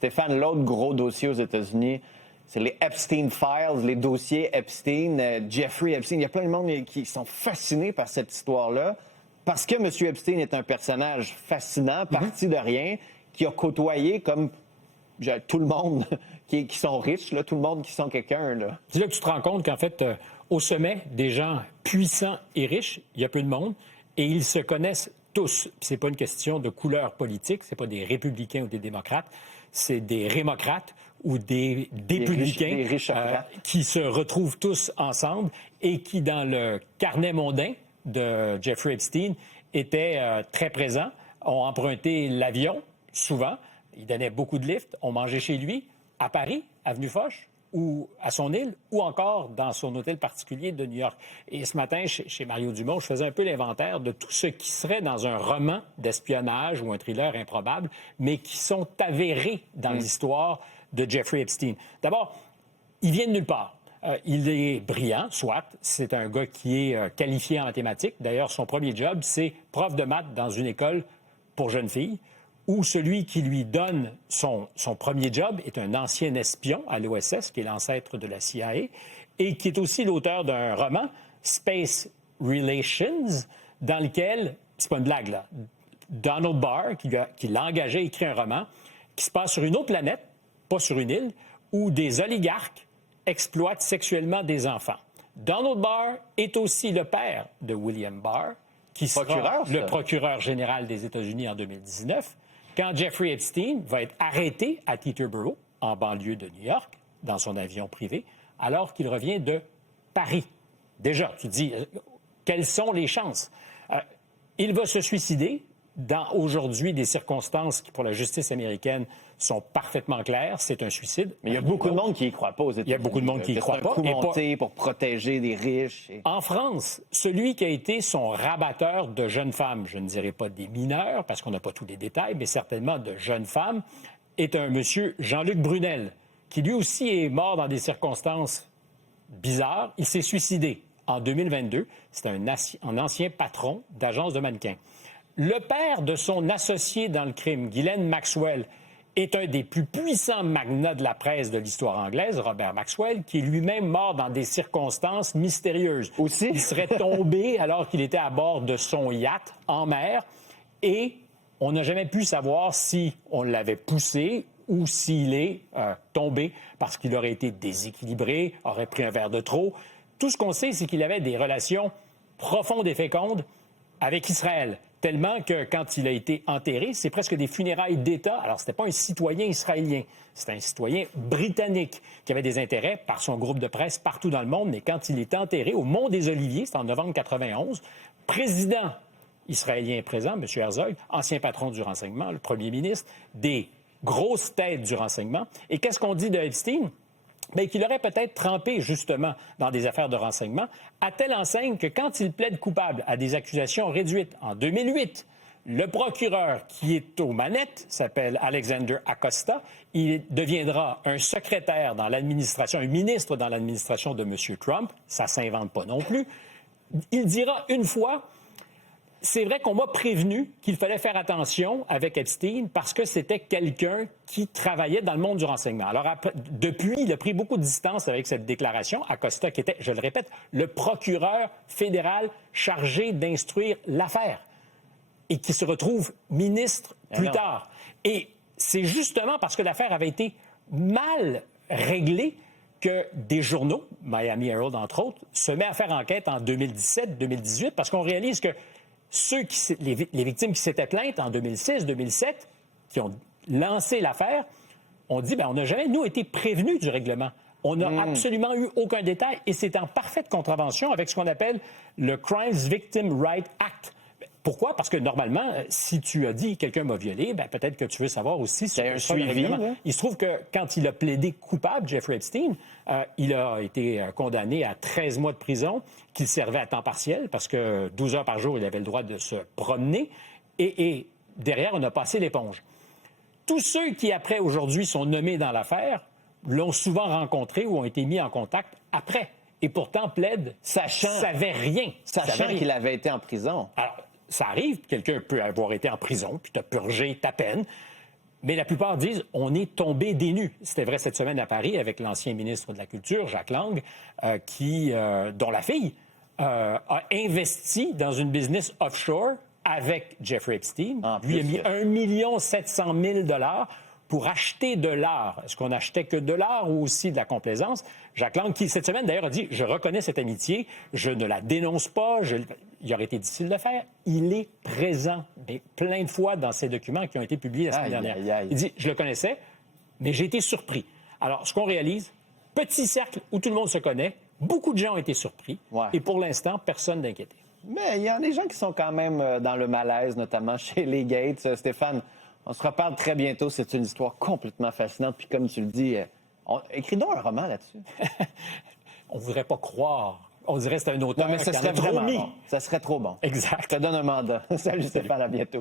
Stéphane, l'autre gros dossier aux États-Unis, c'est les Epstein Files, les dossiers Epstein, Jeffrey Epstein. Il y a plein de monde qui sont fascinés par cette histoire-là parce que M. Epstein est un personnage fascinant, parti de rien, qui a côtoyé comme tout le monde qui sont riches, là, tout le monde qui sont quelqu'un. Là. C'est là que tu te rends compte qu'en fait, au sommet, des gens puissants et riches, il y a peu de monde, et ils se connaissent tous. Puis c'est pas une question de couleur politique, c'est pas des républicains ou des démocrates, c'est des rémocrates ou des dépublicains qui se retrouvent tous ensemble et qui, dans le carnet mondain de Jeffrey Epstein, étaient très présents, ont emprunté l'avion, souvent. Il donnait beaucoup de lifts, ont mangé chez lui, à Paris, avenue Foch, ou à son île, ou encore dans son hôtel particulier de New York. Et ce matin, chez Mario Dumont, je faisais un peu l'inventaire de tout ce qui serait dans un roman d'espionnage ou un thriller improbable, mais qui sont avérés dans l'histoire de Jeffrey Epstein. D'abord, il vient de nulle part. Il est brillant, soit. C'est un gars qui est qualifié en mathématiques. D'ailleurs, son premier job, c'est prof de maths dans une école pour jeunes filles, où celui qui lui donne son premier job est un ancien espion à l'OSS, qui est l'ancêtre de la CIA, et qui est aussi l'auteur d'un roman, Space Relations, dans lequel, c'est pas une blague là, Donald Barr, qui l'a engagé à écrire un roman, qui se passe sur une autre planète, pas sur une île, où des oligarques exploitent sexuellement des enfants. Donald Barr est aussi le père de William Barr, qui sera le procureur général des États-Unis en 2019, quand Jeffrey Epstein va être arrêté à Teterboro, en banlieue de New York, dans son avion privé, alors qu'il revient de Paris. Déjà, tu te dis, quelles sont les chances? Il va se suicider dans, aujourd'hui, des circonstances qui, pour la justice américaine, sont parfaitement claires. C'est un suicide. Mais il y a beaucoup de monde qui n'y croit pas aux États-Unis. Il y a beaucoup de monde qui n'y croit pas. C'est un coup monté pour protéger des riches. En France, celui qui a été son rabatteur de jeunes femmes, je ne dirais pas des mineurs, parce qu'on n'a pas tous les détails, mais certainement de jeunes femmes, est un monsieur Jean-Luc Brunel, qui lui aussi est mort dans des circonstances bizarres. Il s'est suicidé en 2022. C'est un ancien patron d'agence de mannequins. Le père de son associé dans le crime, Ghislaine Maxwell, est un des plus puissants magnats de la presse de l'histoire anglaise, Robert Maxwell, qui est lui-même mort dans des circonstances mystérieuses. Aussi? Il serait tombé alors qu'il était à bord de son yacht en mer et on n'a jamais pu savoir si on l'avait poussé ou s'il est tombé parce qu'il aurait été déséquilibré, aurait pris un verre de trop. Tout ce qu'on sait, c'est qu'il avait des relations profondes et fécondes avec Israël. Tellement que quand il a été enterré, c'est presque des funérailles d'État. Alors, ce n'était pas un citoyen israélien, c'était un citoyen britannique qui avait des intérêts par son groupe de presse partout dans le monde. Mais quand il est enterré au Mont des Oliviers, c'était en novembre 91, président israélien présent, M. Herzog, ancien patron du renseignement, le premier ministre, des grosses têtes du renseignement. Et qu'est-ce qu'on dit de Epstein? Bien, qu'il aurait peut-être trempé, justement, dans des affaires de renseignement, à telle enseigne que quand il plaide coupable à des accusations réduites en 2008, le procureur qui est aux manettes s'appelle Alexander Acosta. Il deviendra un secrétaire dans l'administration, un ministre dans l'administration de M. Trump. Ça ne s'invente pas non plus. Il dira une fois... C'est vrai qu'on m'a prévenu qu'il fallait faire attention avec Epstein parce que c'était quelqu'un qui travaillait dans le monde du renseignement. Alors, depuis, il a pris beaucoup de distance avec cette déclaration. Acosta, qui était, je le répète, le procureur fédéral chargé d'instruire l'affaire et qui se retrouve ministre plus tard. Et c'est justement parce que l'affaire avait été mal réglée que des journaux, Miami Herald entre autres, se met à faire enquête en 2017-2018 parce qu'on réalise que les victimes qui s'étaient plaintes en 2006-2007, qui ont lancé l'affaire, ont dit, on n'a jamais, nous, été prévenus du règlement. On n'a absolument eu aucun détail et c'est en parfaite contravention avec ce qu'on appelle le Crimes Victim Rights Act. Pourquoi? Parce que normalement, si tu as dit quelqu'un m'a violé, peut-être que tu veux savoir aussi si un suivi. Il se trouve que quand il a plaidé coupable, Jeffrey Epstein, il a été condamné à 13 mois de prison, qu'il servait à temps partiel parce que 12 heures par jour, il avait le droit de se promener. Et derrière, on a passé l'éponge. Tous ceux qui, après, aujourd'hui, sont nommés dans l'affaire, l'ont souvent rencontré ou ont été mis en contact après. Et pourtant, plaide, savait rien. Sachant qu'il avait été en prison. Alors, ça arrive, quelqu'un peut avoir été en prison, puis t'as purgé ta peine. Mais la plupart disent on est tombé des nues. C'était vrai cette semaine à Paris avec l'ancien ministre de la Culture, Jacques Lang, dont la fille a investi dans une business offshore avec Jeffrey Epstein. Lui a mis 1 700 000 $ pour acheter de l'art. Est-ce qu'on achetait que de l'art ou aussi de la complaisance? Jacques Lang, qui cette semaine d'ailleurs a dit « Je reconnais cette amitié, je ne la dénonce pas, il aurait été difficile de le faire. » Il est présent, mais plein de fois dans ces documents qui ont été publiés la semaine dernière. Il dit « Je le connaissais, mais j'ai été surpris. » Alors, ce qu'on réalise, petit cercle où tout le monde se connaît, beaucoup de gens ont été surpris, et pour l'instant, personne d'inquiété. Mais il y a des gens qui sont quand même dans le malaise, notamment chez les Gates. Stéphane, on se reparle très bientôt. C'est une histoire complètement fascinante. Puis comme tu le dis, écris donc un roman là-dessus. On ne voudrait pas croire. On dirait que c'est un auteur non, mais ça serait trop mis. Bon. Ça serait trop bon. Exact. Je te donne un mandat. Salut Stéphane, à bientôt.